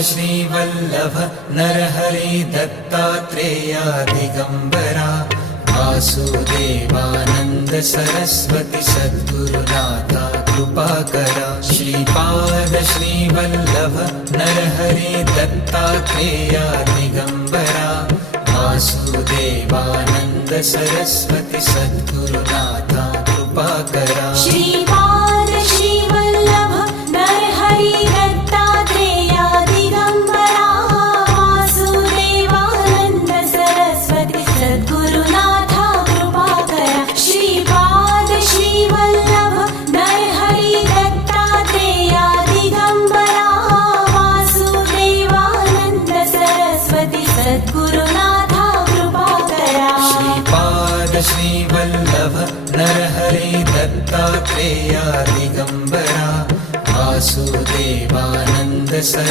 Shrivallabh Narhari Dattatreya Digambara Vasudevananda सरस्वति सद्गुरुनाथा कृपाकरा Shripad Shrivallabh Narhari Dattatreya Digambara Vasudevananda सरस्वति सद्गुरुनाथा कृपाकरा Shrivallabh Narhari Dattatreya Digambara Vasudevananda सर